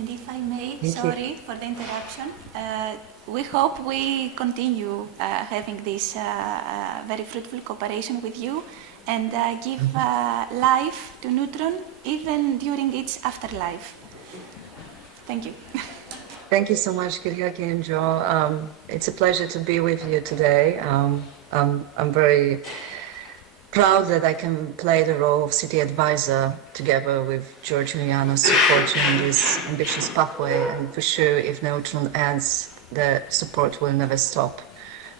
And if I may, Thank sorry for the interruption. We hope we continue having this very fruitful cooperation with you and give life to Neutron even during its afterlife. Thank you. Thank you so much, Kyriaki and Joe. It's a pleasure to be with you today. I'm very proud that I can play the role of city advisor together with George Juliana supporting this ambitious pathway, and for sure if Neutron ends, the support will never stop.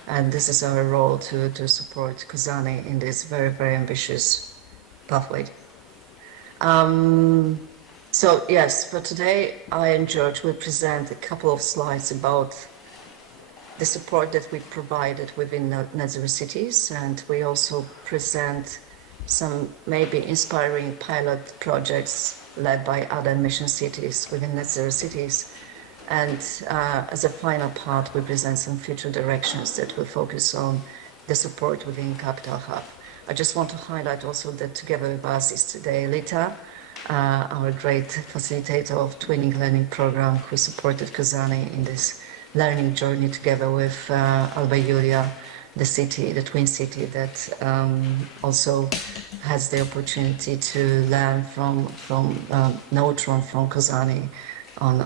And this is our role to support Kozani in this very, very ambitious pathway. So yes, for today I and George will present a couple of slides about the support that we provided within Net Zero Cities, and we also present some maybe inspiring pilot projects led by other mission cities within Net Zero Cities. And as a final part, we present some future directions that will focus on the support within Capital Hub. I just want to highlight also that together with us is today Lita, our great facilitator of Twinning Learning Program, who supported Kozani in this learning journey together with Alba Iulia, the city, the twin city that also has the opportunity to learn from Neutron, from Kozani on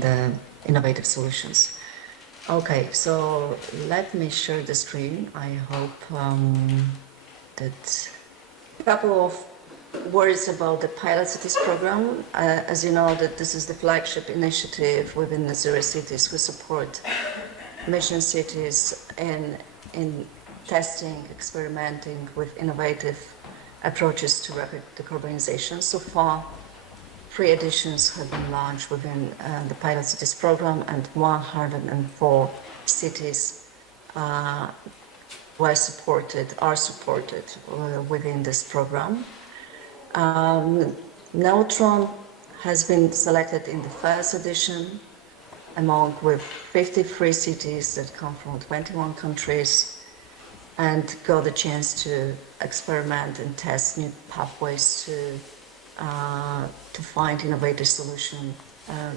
the innovative solutions. Okay, so let me share the screen. I hope that a couple of words about the Pilot Cities program. As you know, that this is the flagship initiative within the Zero Cities who support mission cities in testing, experimenting with innovative approaches to rapid decarbonization. So far, 3 editions have been launched within the Pilot Cities program, and 104 cities are supported within this program. Neutron has been selected in the first edition among with 53 cities that come from 21 countries, and got the chance to experiment and test new pathways to find innovative solutions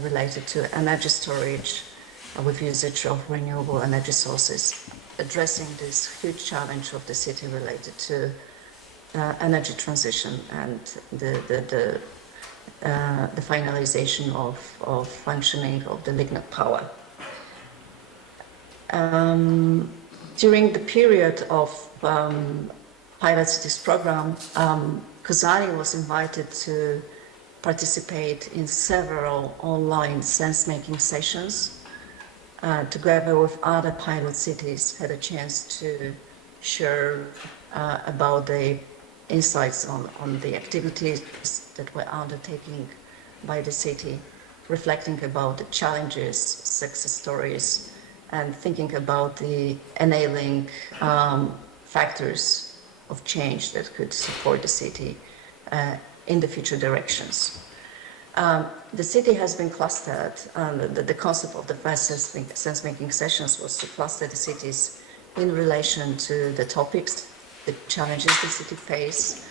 related to energy storage with usage of renewable energy sources, addressing this huge challenge of the city related to energy transition and the finalization of functioning of the lignite power. During the period of Pilot Cities program, Kozani was invited to participate in several online sense-making sessions. Together with other pilot cities, had a chance to share about the insights on the activities that were undertaken by the city, reflecting about the challenges, success stories, and thinking about the enabling factors of change that could support the city in the future directions. The city has been clustered. The concept of the first sense-making sessions was to cluster the cities in relation to the topics, the challenges the city face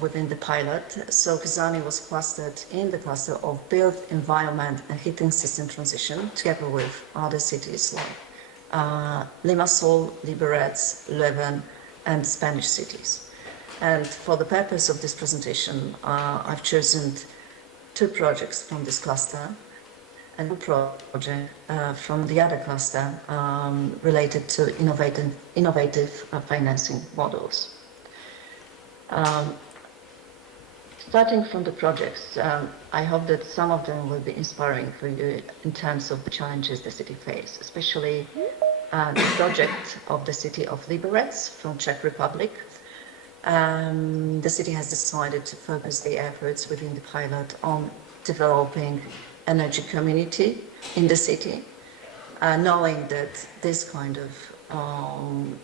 within the pilot. So Kozani was clustered in the cluster of built environment and heating system transition, together with other cities like Limassol, Liberec, Leuven, and Spanish cities. And for the purpose of this presentation, I've chosen 2 projects from this cluster and 1 project from the other cluster related to innovative financing models. Starting from the projects, I hope that some of them will be inspiring for you in terms of the challenges the city faces, especially the project of the city of Liberec from Czech Republic. The city has decided to focus the efforts within the pilot on developing energy community in the city, knowing that this kind of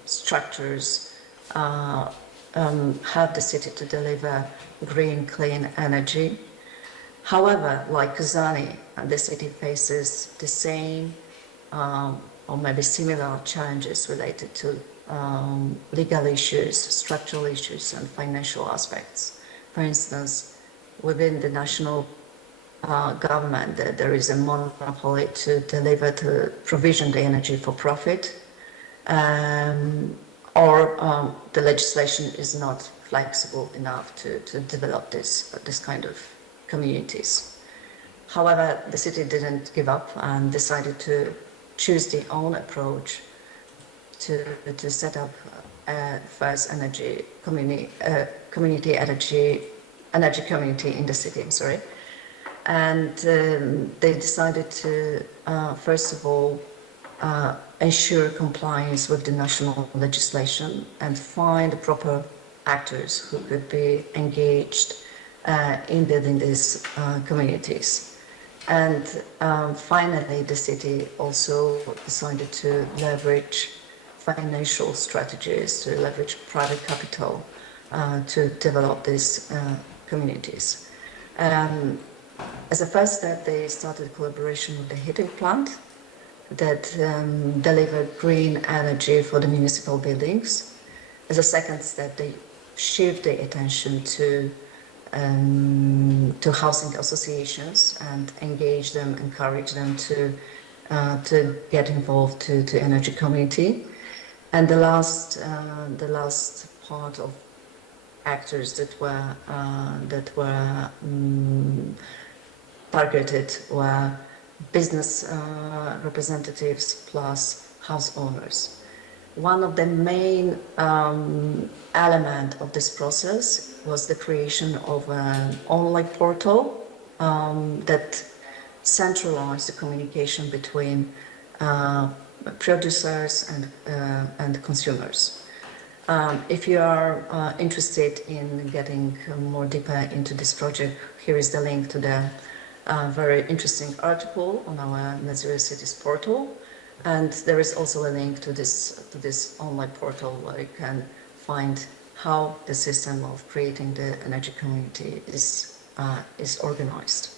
structures help the city to deliver green, clean energy. However, like Kozani, the city faces the same or maybe similar challenges related to legal issues, structural issues, and financial aspects. For instance, within the national government that there is a monopoly to deliver, to provision the energy for profit, or the legislation is not flexible enough to develop this kind of communities. However, the city didn't give up and decided to choose their own approach to set up first energy community community in the city. I'm sorry. And they decided to, first of all, ensure compliance with the national legislation and find proper actors who could be engaged in building these communities. And finally, the city also decided to leverage financial strategies, to leverage private capital to develop these communities. As a first step, they started collaboration with the heating plant that delivered green energy for the municipal buildings. As a second step, they shift their attention to housing associations and engage them, encourage them to get involved to energy community. And the last part of actors that were targeted were business representatives plus house owners. One of the main element of this process was the creation of an online portal that centralized the communication between producers and consumers. If you are interested in getting more deeper into this project, here is the link to the very interesting article on our Net Zero Cities portal. And there is also a link to this online portal where you can find how the system of creating the energy community is organized.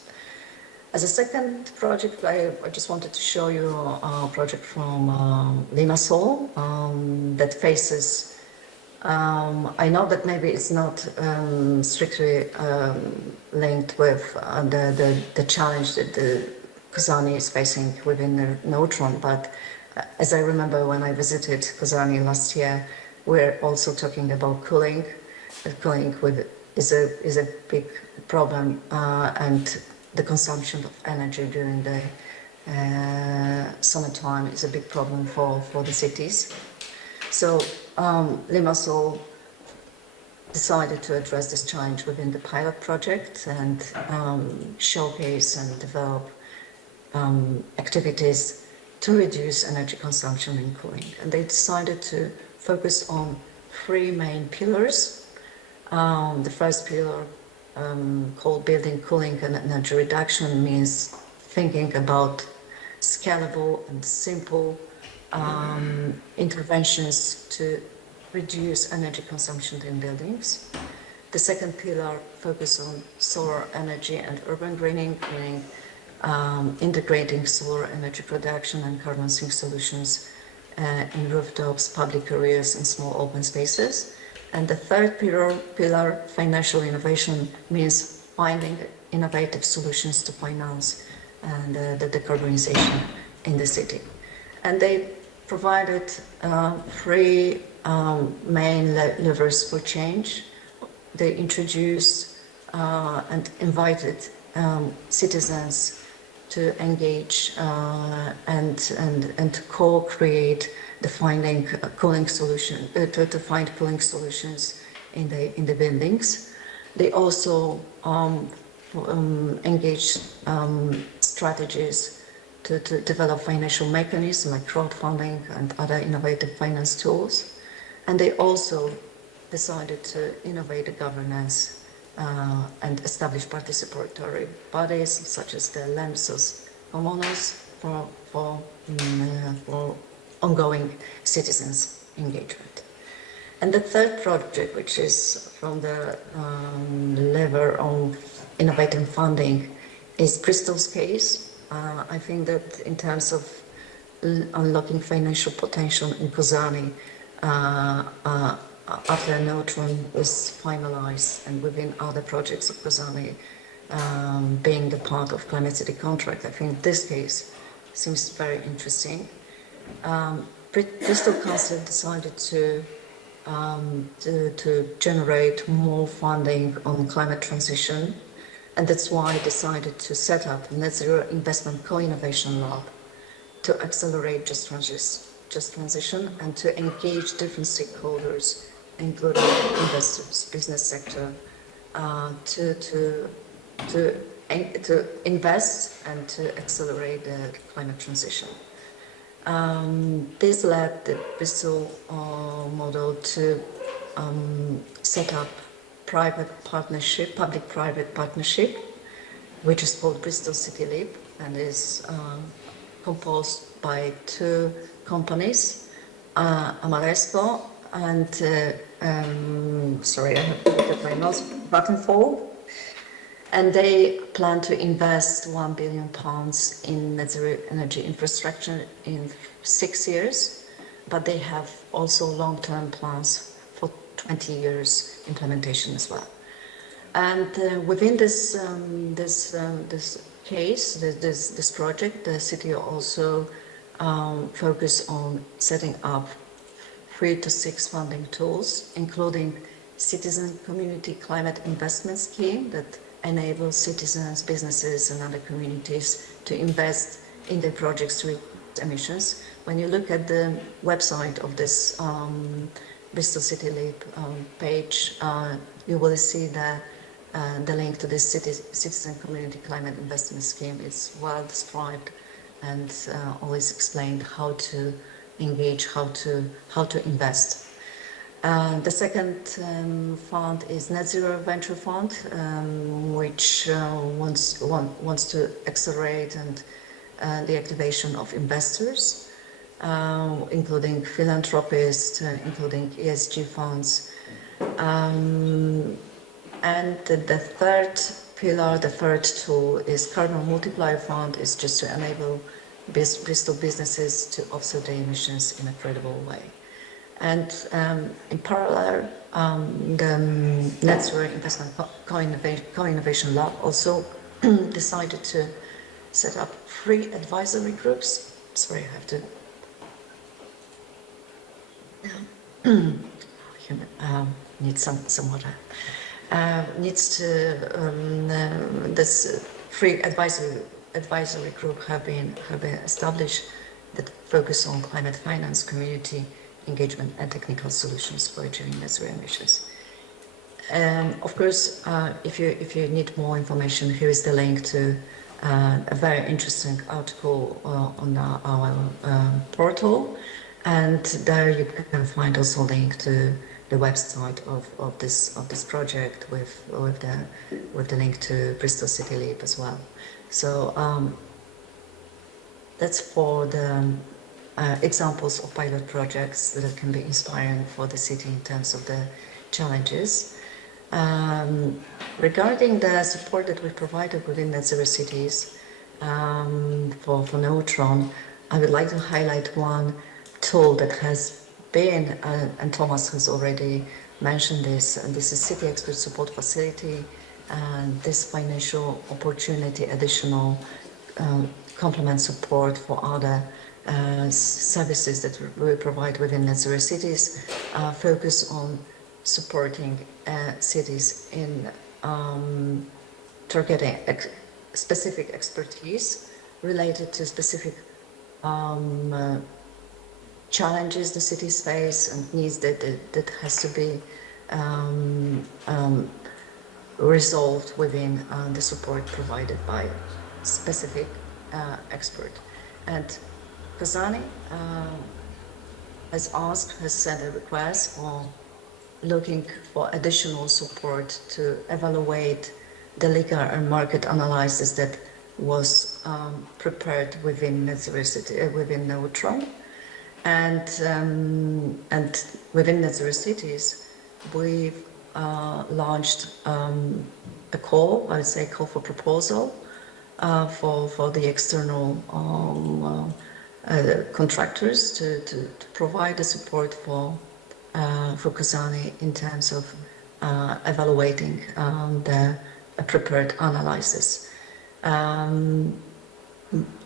As a second project, I just wanted to show you a project from Limassol that faces. I know that maybe it's not strictly linked with the challenge that the Kozani is facing within the neutron, but as I remember when I visited Kozani last year, we're also talking about cooling. Cooling is a big problem, and the consumption of energy during the summertime is a big problem for the cities. So Limassol decided to address this challenge within the pilot project and showcase and develop activities to reduce energy consumption and cooling. And they decided to focus on three main pillars. The first pillar, called building cooling and energy reduction, means thinking about scalable and simple interventions to reduce energy consumption in buildings. The second pillar focuses on solar energy and urban greening, meaning integrating solar energy production and carbon sink solutions in rooftops, public areas, and small open spaces. And the third pillar, financial innovation, means finding innovative solutions to finance and the decarbonization in the city. And they provided three main levers for change. They introduced and invited citizens to engage and to co-create the finding cooling solution to find cooling solutions in the buildings. They also engaged strategies to develop financial mechanisms like crowdfunding and other innovative finance tools. And they also decided to innovate the governance and establish participatory bodies such as the Lemsos Comunos for ongoing citizens' engagement. And the third project, which is from the lever of innovative funding, is Bristol's case. I think that in terms of unlocking financial potential in Kozani, after Neutron was finalized and within other projects of Kozani, being the part of Climate City contract. I think this case seems very interesting. Bristol Council decided to generate more funding on climate transition, and that's why I decided to set up Net Zero Investment Co-Innovation Lab to accelerate just transition and to engage different stakeholders, including investors, business sector, to invest and to accelerate the climate transition. This led the Bristol model to set up public-private partnership, which is called Bristol City Leap and is composed by two companies, Amaresco and, sorry, I have to look at my notes, Vattenfall. And they plan to invest £1 billion in net zero energy infrastructure in 6 years, but they have also long-term plans for 20 years implementation as well. And within this project, the city also focus on setting up 3 to 6 funding tools, including citizen community climate investment scheme that enables citizens, businesses and other communities to invest in their projects to reduce emissions. When you look at the website of this Bristol City Leap page, you will see the link to this citizen community climate investment scheme. It's well described and always explained how to engage, how to invest. The second fund is Net Zero Venture Fund, which wants to accelerate and the activation of investors, including philanthropists, including ESG funds. And the third pillar, the third tool is Carbon Multiplier Fund, is just to enable Bristol businesses to offset their emissions in a credible way. And in parallel, the Net Zero Investment Co-Innovation Lab also decided to set up 3 advisory groups. Sorry, I have to. Need some water. This 3 advisory group have been established that focus on climate finance, community engagement and technical solutions for achieving net zero emissions. Of course, if you need more information, here is the link to a very interesting article on our portal, and there you can find also a link to the website of this project with the link to Bristol City Leap as well. So that's for the examples of pilot projects that can be inspiring for the city in terms of the challenges. Regarding the support that we provided within Net Zero Cities for Neutron, I would like to highlight one tool that has been, and Thomas has already mentioned this, and this is City Expert Support Facility, and this financial opportunity, additional complement support for other services that we provide within Net Zero Cities, focus on supporting cities in targeting specific expertise related to specific challenges the cities face and needs that has to be resolved within the support provided by specific expert. And Kazani has sent a request for looking for additional support to evaluate the legal and market analysis that was prepared within Net Zero City, within Neutron, and within Net Zero Cities, we've launched a call, I would say, call for proposal for the external contractors to provide the support for Kazani in terms of evaluating the prepared analysis.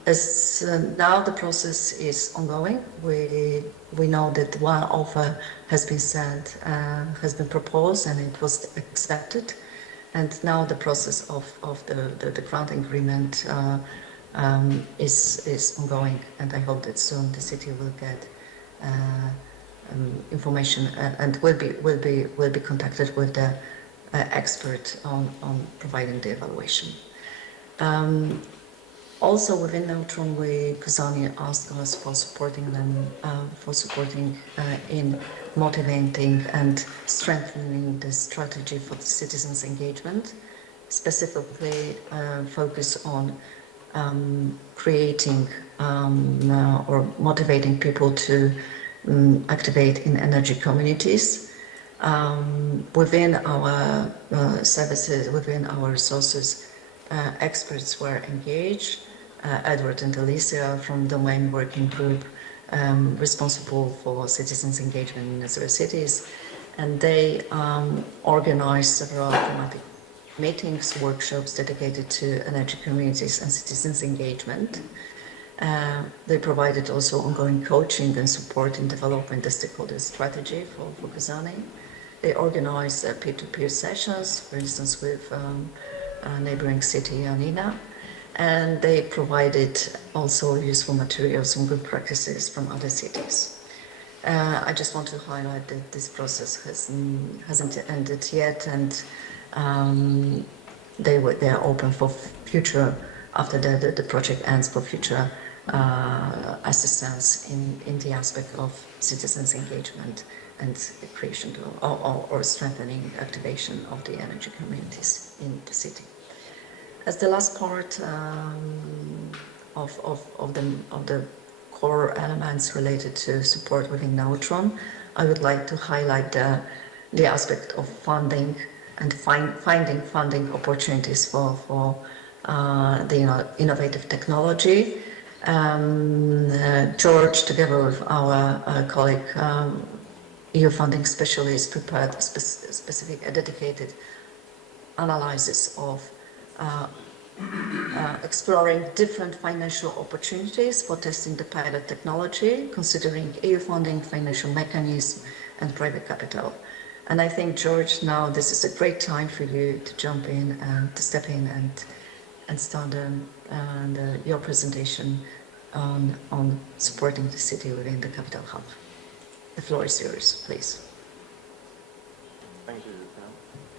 As now the process is ongoing, we know that one offer has been sent, has been proposed, and it was accepted. And now the process of the granting agreement is ongoing, and I hope that soon the city will get information and will be contacted with the expert on providing the evaluation. Also within Neutron, Kazani asked us for supporting them, in motivating and strengthening the strategy for the citizens' engagement, specifically focus on creating or motivating people to activate in energy communities. Within our services, within our resources, experts were engaged. Edward and Alicia from Domain Working Group, responsible for citizens' engagement in Nazaré cities, and they organized several thematic meetings, workshops dedicated to energy communities and citizens' engagement. They provided also ongoing coaching and support in developing the stakeholder strategy for Kazani. They organized peer-to-peer sessions, for instance, with neighboring city, Janina, and they provided also useful materials and good practices from other cities. I just want to highlight that this process hasn't ended yet, and they are open for future, after the project ends, for future assistance in the aspect of citizens' engagement and the creation or strengthening activation of the energy communities in the city. As the last part of the core elements related to support within Neutron, I would like to highlight the aspect of funding and finding funding opportunities for the innovative technology. George, together with our colleague, EU funding specialist, prepared a specific dedicated analysis of exploring different financial opportunities for testing the pilot technology, considering EU funding, financial mechanism, and private capital. And I think, George, now this is a great time for you to jump in and to step in and start your presentation on supporting the city within the capital hub. The floor is yours, please. Thank you.